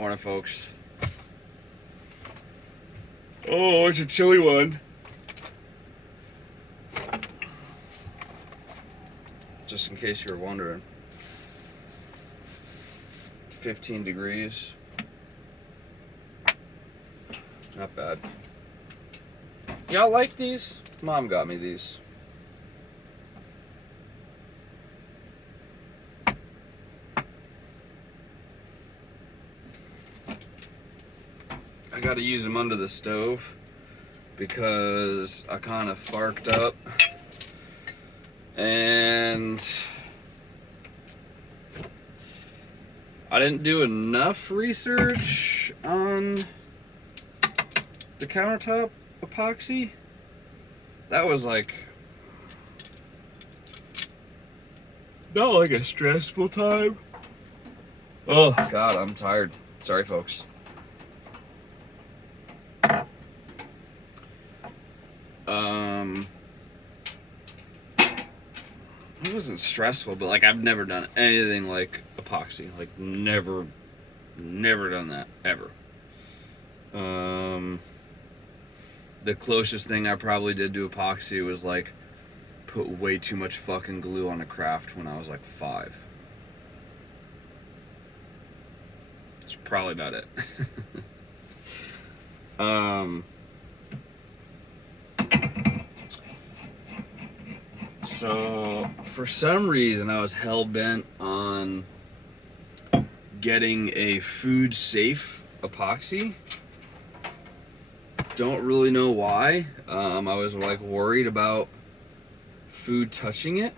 Morning, folks. Oh, it's a chilly one. Just in case you were wondering. 15 degrees. Not bad. Y'all like these? Mom got me these. I gotta use them under the stove because I kind of farked up and I didn't do enough research on the countertop epoxy. That was like not like a stressful time. Oh God, I'm tired. Sorry, folks. It wasn't stressful, but like I've never done anything like epoxy. Like never done that ever. The closest thing I probably did to epoxy was like put way too much fucking glue on a craft when I was like 5. That's probably about it. So for some reason I was hell-bent on getting a food safe epoxy. Don't really know why. I was like worried about food touching it,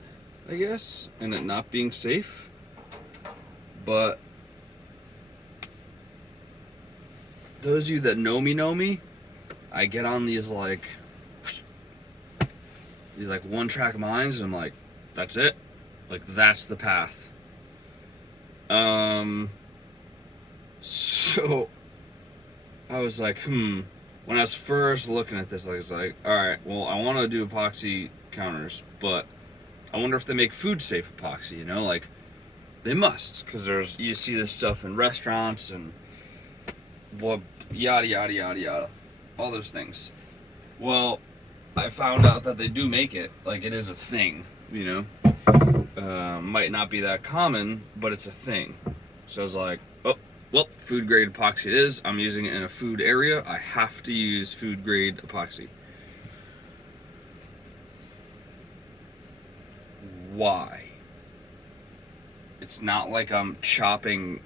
I guess, and it not being safe. But those of you that know me, I get on these like one-track minds, and I'm like, that's it. Like, that's the path. So I was like, when I was first looking at this, I was like, all right, well, I want to do epoxy counters, but I wonder if they make food safe epoxy, you know, like they must, because you see this stuff in restaurants and what, yada yada yada yada, all those things. Well, I found out that they do make it, like it is a thing, you know. Might not be that common, but it's a thing. So I was like, oh, well, food grade epoxy it is. I'm using it in a food area. I have to use food grade epoxy. Why? It's not like I'm chopping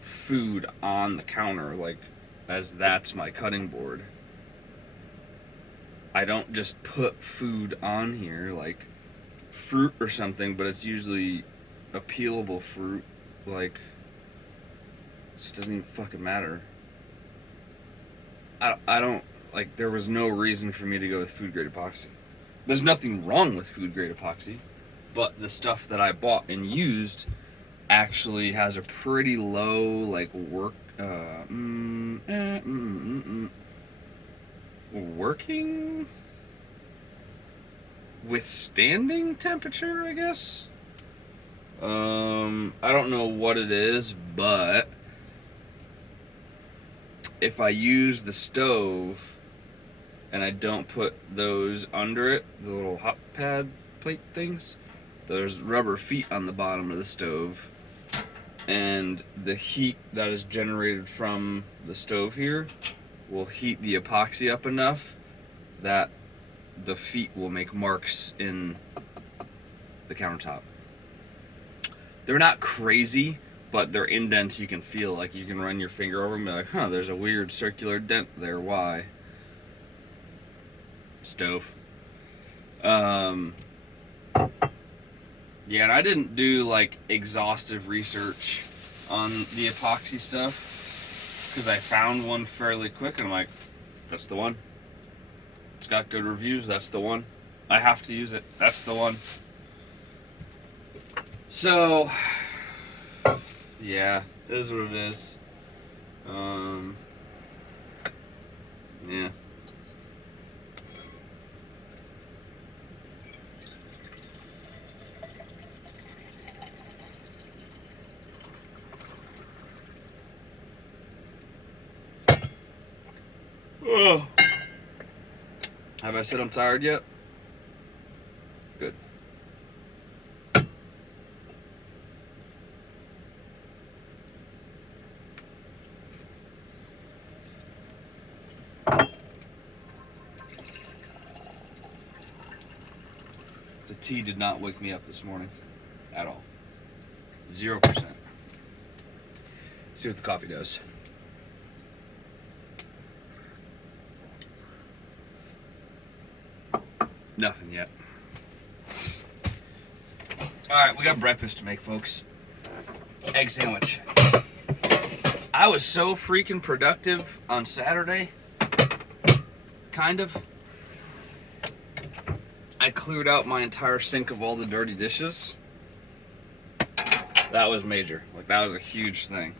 food on the counter, like as that's my cutting board. I don't just put food on here like fruit or something, but it's usually a peelable fruit, like, so it doesn't even fucking matter. I don't, like, there was no reason for me to go with food grade epoxy. There's nothing wrong with food grade epoxy, but the stuff that I bought and used actually has a pretty low, like, working withstanding temperature, I guess. I don't know what it is, but if I use the stove and I don't put those under it, the little hot pad plate things, there's rubber feet on the bottom of the stove, and the heat that is generated from the stove here will heat the epoxy up enough that the feet will make marks in the countertop. They're not crazy, but they're indents you can feel. Like you can run your finger over them and be like, huh, there's a weird circular dent there. Why? Stove. Yeah, and I didn't do like exhaustive research on the epoxy stuff because I found one fairly quick and I'm like, that's the one. It's got good reviews, that's the one. I have to use it, that's the one. So, yeah, it is what it is. Yeah. Have I said I'm tired yet? Good. The tea did not wake me up this morning at all. 0%. See what the coffee does. Nothing yet. Alright, we got breakfast to make, folks. Egg sandwich. I was so freaking productive on Saturday. Kind of. I cleared out my entire sink of all the dirty dishes. That was major. Like, that was a huge thing.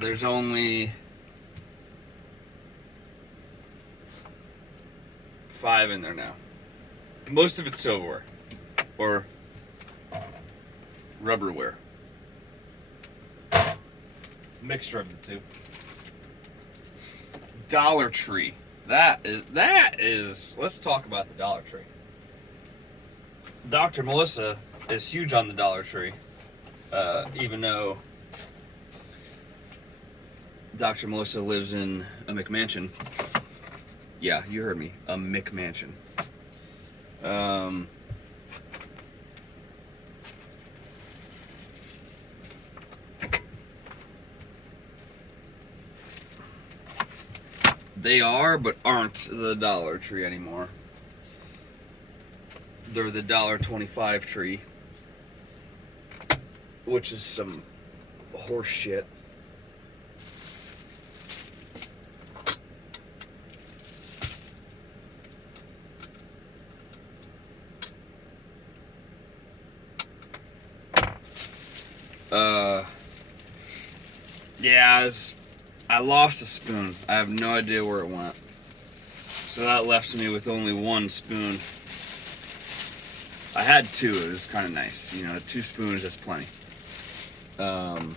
There's only 5 in there now. Most of it's silverware or rubberware. Mixture of the two. Dollar Tree. That is. Let's talk about the Dollar Tree. Dr. Melissa is huge on the Dollar Tree, even though Dr. Melissa lives in a McMansion. Yeah, you heard me. A McMansion. They are, but aren't the Dollar Tree anymore. They're the $1.25 tree, which is some horse shit. Yeah, I lost a spoon. I have no idea where it went. So that left me with only 1 spoon. I had 2. It was kind of nice. 2 spoons is plenty. Down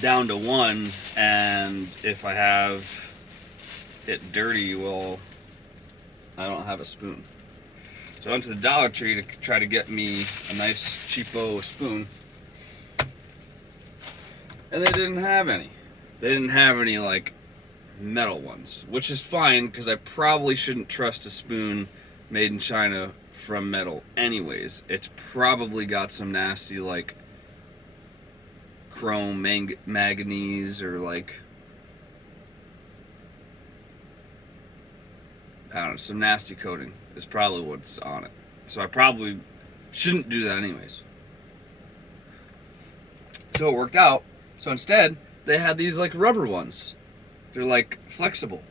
to 1, and if I have it dirty, well, I don't have a spoon. So I went to the Dollar Tree to try to get me a nice cheapo spoon. And they didn't have any. They didn't have any, like, metal ones. Which is fine, because I probably shouldn't trust a spoon made in China from metal anyways. It's probably got some nasty, like, chrome manganese or, like, I don't know, some nasty coating is probably what's on it. So I probably shouldn't do that anyways. So it worked out. So instead, they had these, like, rubber ones. They're, like, flexible.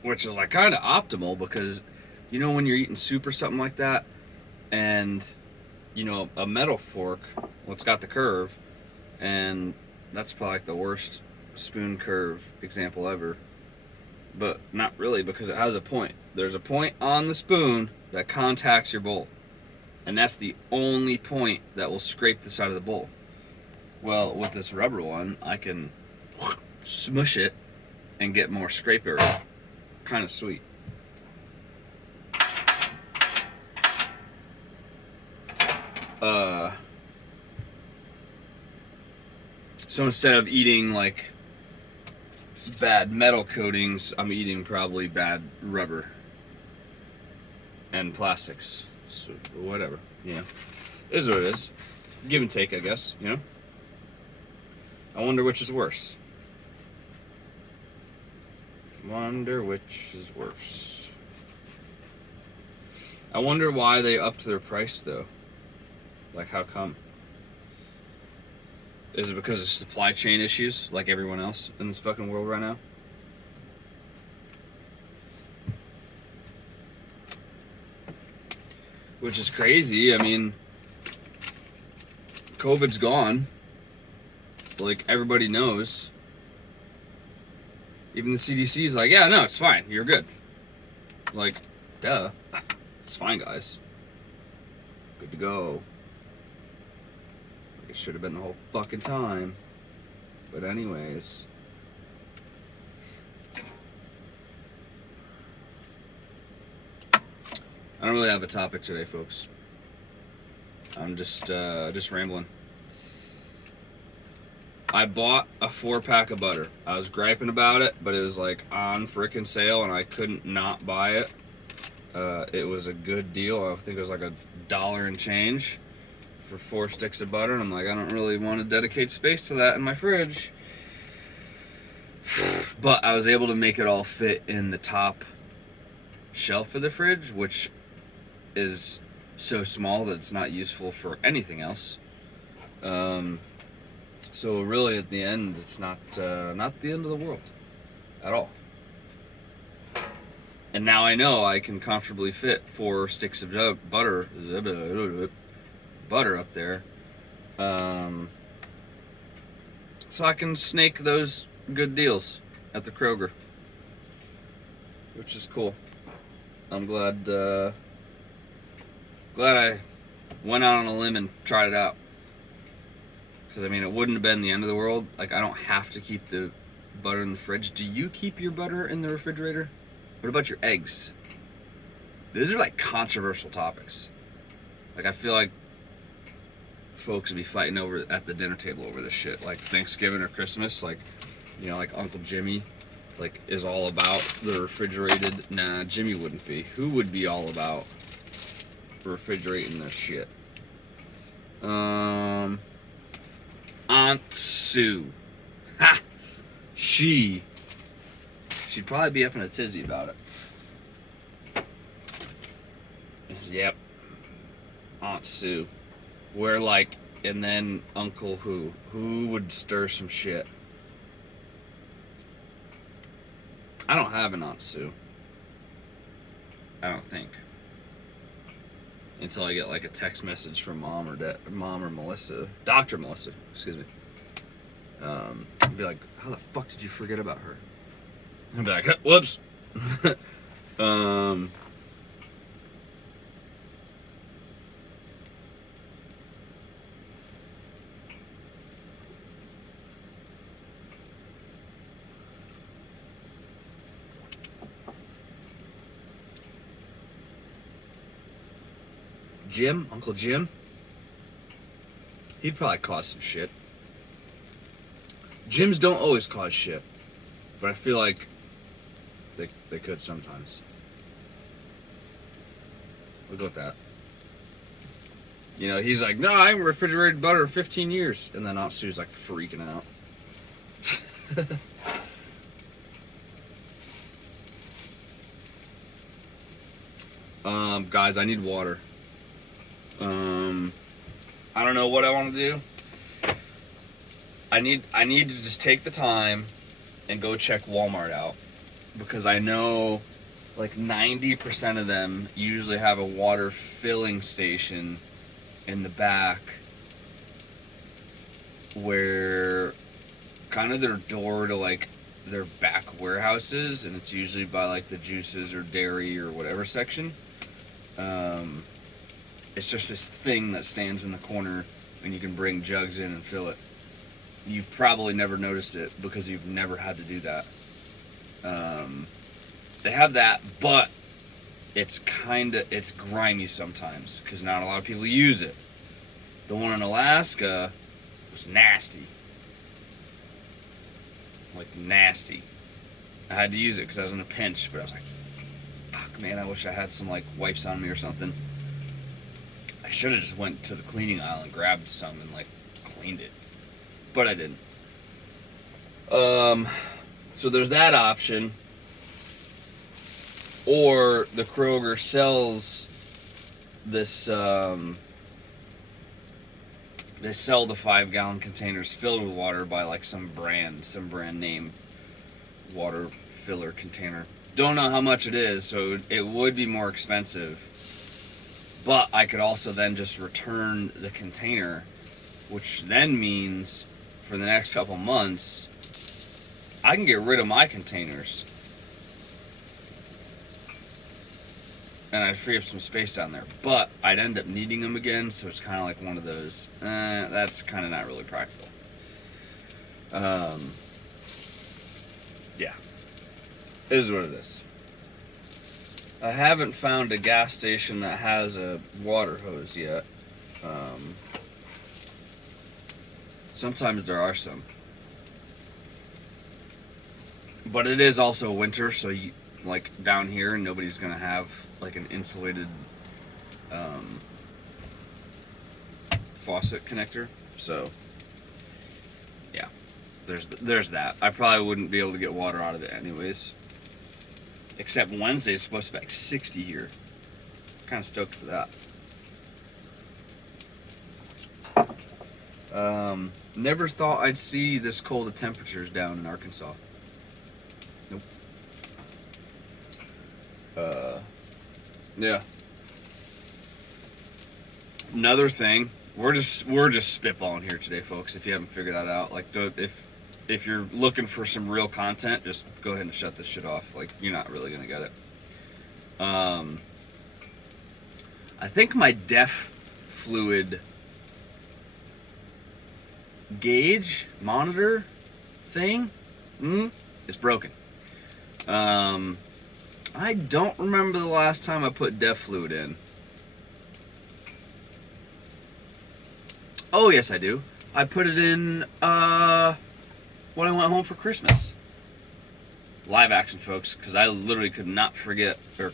Which is, like, kind of optimal because, when you're eating soup or something like that, and, a metal fork, well, it's got the curve, and that's probably, like, the worst spoon curve example ever. But not really, because it has a point. There's a point on the spoon that contacts your bowl. And that's the only point that will scrape the side of the bowl. Well, with this rubber one, I can smush it and get more scrape area. Kind of sweet. So instead of eating, like, bad metal coatings, I'm eating probably bad rubber and plastics. So, whatever. It is what it is. Give and take, I guess, I wonder which is worse. Wonder which is worse. I wonder why they upped their price, though. Like, how come? Is it because of supply chain issues, like everyone else in this fucking world right now? Which is crazy. I mean, COVID's gone. Like, everybody knows. Even the CDC is like, yeah, no, it's fine. You're good. Like, duh. It's fine, guys. Good to go. Like, it should have been the whole fucking time. But anyways. I don't really have a topic today, folks. I'm just rambling. I bought a 4-pack of butter. I was griping about it, but it was like on freaking sale, and I couldn't not buy it. It was a good deal. I think it was like $1 and change for 4 sticks of butter, and I'm like, I don't really want to dedicate space to that in my fridge. But I was able to make it all fit in the top shelf of the fridge, which is so small that it's not useful for anything else. So really, at the end, it's not the end of the world at all. And now I know I can comfortably fit 4 sticks of butter up there. So I can snake those good deals at the Kroger, which is cool. I'm glad I went out on a limb and tried it out. Because, I mean, it wouldn't have been the end of the world. Like, I don't have to keep the butter in the fridge. Do you keep your butter in the refrigerator? What about your eggs? These are, like, controversial topics. Like, I feel like folks would be fighting over at the dinner table over this shit. Like, Thanksgiving or Christmas, like, you know, like Uncle Jimmy, like, is all about the refrigerated. Nah, Jimmy wouldn't be. Who would be all about refrigerating this shit? Aunt Sue. Ha! She'd probably be up in a tizzy about it. Yep. Aunt Sue. Where, like, and then Uncle Who? Who would stir some shit? I don't have an Aunt Sue. I don't think. Until I get like a text message from mom or Melissa, Dr. Melissa, excuse me. I'd be like, how the fuck did you forget about her? I'd be like, whoops. Jim, Uncle Jim, he'd probably cause some shit. Jims don't always cause shit, but I feel like they could sometimes. We'll go with that. You know, he's like, no, I haven't refrigerated butter in 15 years. And then Aunt Sue's like freaking out. Guys, I need water. I don't know what I want to do. I need to just take the time and go check Walmart out, because I know like 90% of them usually have a water filling station in the back where kind of their door to like their back warehouses, and it's usually by like the juices or dairy or whatever section. It's just this thing that stands in the corner and you can bring jugs in and fill it. You've probably never noticed it because you've never had to do that. They have that, but it's grimy sometimes because not a lot of people use it. The one in Alaska was nasty. Like nasty. I had to use it because I was in a pinch, but I was like, fuck man, I wish I had some like wipes on me or something. I should have just went to the cleaning aisle and grabbed some and like cleaned it, but I didn't. So there's that option, or the Kroger sells this. They sell the 5-gallon containers filled with water by like some brand name water filler container. Don't know how much it is, so it would be more expensive. But I could also then just return the container, which then means for the next couple months, I can get rid of my containers. And I'd free up some space down there. But I'd end up needing them again, so it's kind of like one of those, that's kind of not really practical. Yeah. It is what it is. I haven't found a gas station that has a water hose yet. Sometimes there are some. But it is also winter, so you, like down here, nobody's gonna have like an insulated faucet connector. So yeah, there's that. I probably wouldn't be able to get water out of it anyways. Except Wednesday is supposed to be like 60 here. Kind of stoked for that. Never thought I'd see this cold of temperatures down in Arkansas. Nope. Yeah. Another thing, we're just spitballing here today, folks. If you haven't figured that out, like, if you're looking for some real content, just go ahead and shut this shit off. Like, you're not really gonna get it. I think my DEF fluid gauge monitor thing is broken. I don't remember the last time I put DEF fluid in. Oh yes, I do. I put it in when I went home for Christmas. Live action, folks, because I literally could not forget, or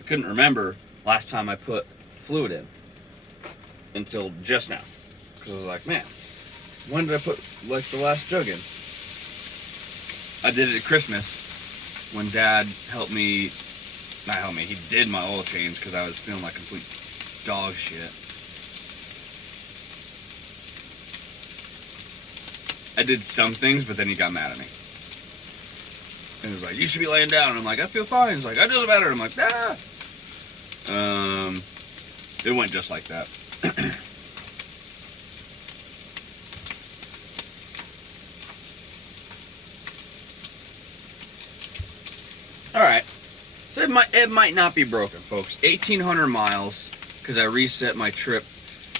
I couldn't remember last time I put fluid in until just now. Because I was like, man, when did I put like the last jug in? I did it at Christmas when Dad helped me, not helped me, he did my oil change because I was feeling like complete dog shit. I did some things, but then he got mad at me. And he was like, you should be laying down. And I'm like, I feel fine. He's like, I feel better. I'm like, ah. It went just like that. Alright. So it might not be broken, folks. 1,800 miles, because I reset my trip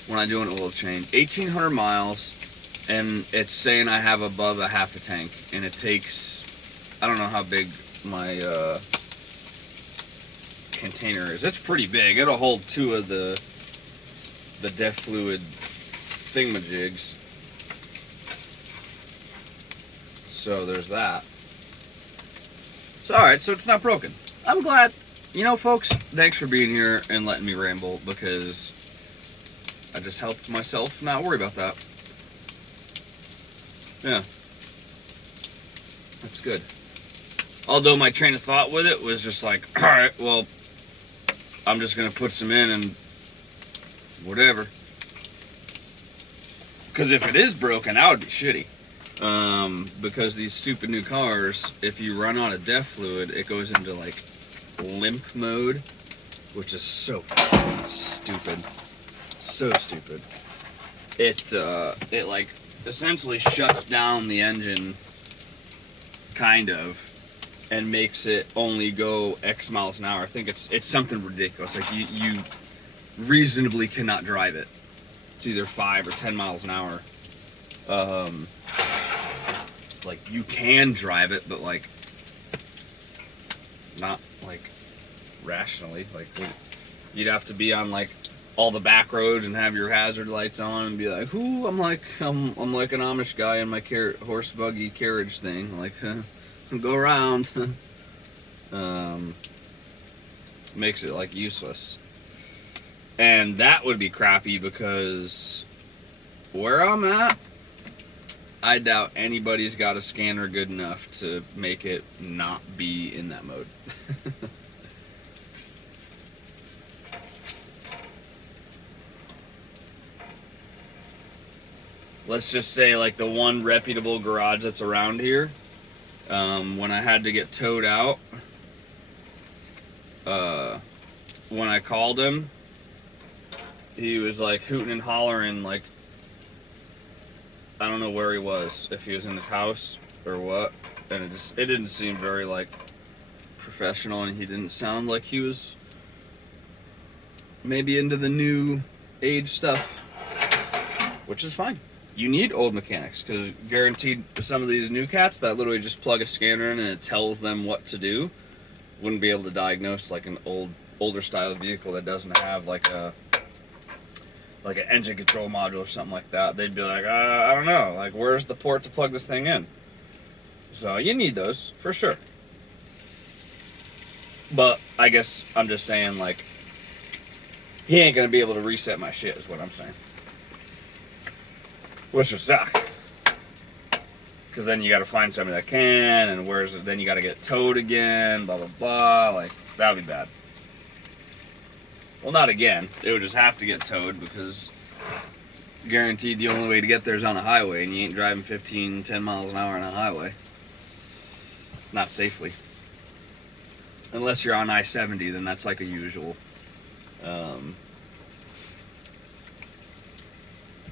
when I do an oil change. 1,800 miles, and it's saying I have above a half a tank. And it takes, I don't know how big my container is. It's pretty big. It'll hold 2 of the DEF fluid thingamajigs. So there's that. So alright, so it's not broken. I'm glad. You know, folks, thanks for being here and letting me ramble, because I just helped myself not worry about that. Yeah. That's good. Although my train of thought with it was just like, alright, well, I'm just going to put some in and whatever. Because if it is broken, that would be shitty. Because these stupid new cars, if you run out of DEF fluid, it goes into like Limp mode, which is so fucking stupid. So stupid. It like essentially shuts down the engine, kind of, and makes it only go X miles an hour. I think it's something ridiculous. Like you reasonably cannot drive it. It's either 5 or 10 miles an hour. Like you can drive it, but like not like rationally. Like you'd have to be on like all the back roads and have your hazard lights on and be like, "Ooh, I'm like an Amish guy in my horse buggy carriage thing." Like, go around. Makes it like useless. And that would be crappy because where I'm at, I doubt anybody's got a scanner good enough to make it not be in that mode. Let's just say like the one reputable garage that's around here, when I had to get towed out, when I called him, he was like hooting and hollering, like I don't know where he was, if he was in his house or what, and it didn't seem very like professional, and he didn't sound like he was maybe into the new age stuff, which is fine. You need old mechanics, because guaranteed some of these new cats that literally just plug a scanner in and it tells them what to do, wouldn't be able to diagnose like an older style vehicle that doesn't have like an engine control module or something like that. They'd be like, I don't know, like where's the port to plug this thing in? So you need those for sure. But I guess I'm just saying, like, he ain't gonna be able to reset my shit is what I'm saying. Which would suck. Because then you gotta find somebody that can, and then you gotta get towed again, blah, blah, blah. Like, that would be bad. Well, not again. It would just have to get towed because guaranteed the only way to get there is on a highway, and you ain't driving 15, 10 miles an hour on a highway. Not safely. Unless you're on I-70, then that's like a usual.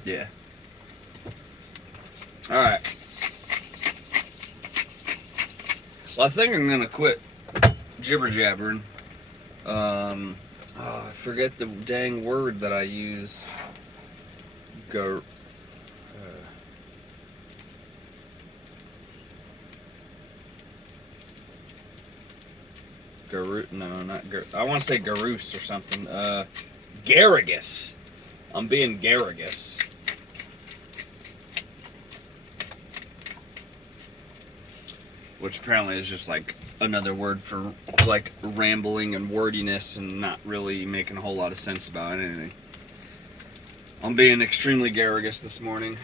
Yeah. Alright. Well, I think I'm going to quit jibber-jabbering. I forget the dang word that I use. I want to say Garrulous or something. Garrulous. I'm being Garrulous. Which apparently is just like another word for like rambling and wordiness and not really making a whole lot of sense about anything. I'm being extremely Garrulous this morning.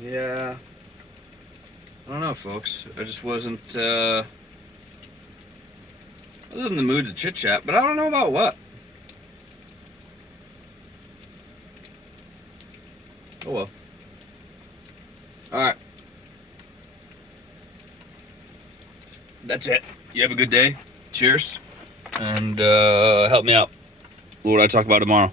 Yeah. I don't know, folks. I just wasn't I was in the mood to chit chat, but I don't know about what. Oh well. Alright. That's it. You have a good day. Cheers. And help me out. What would I talk about tomorrow?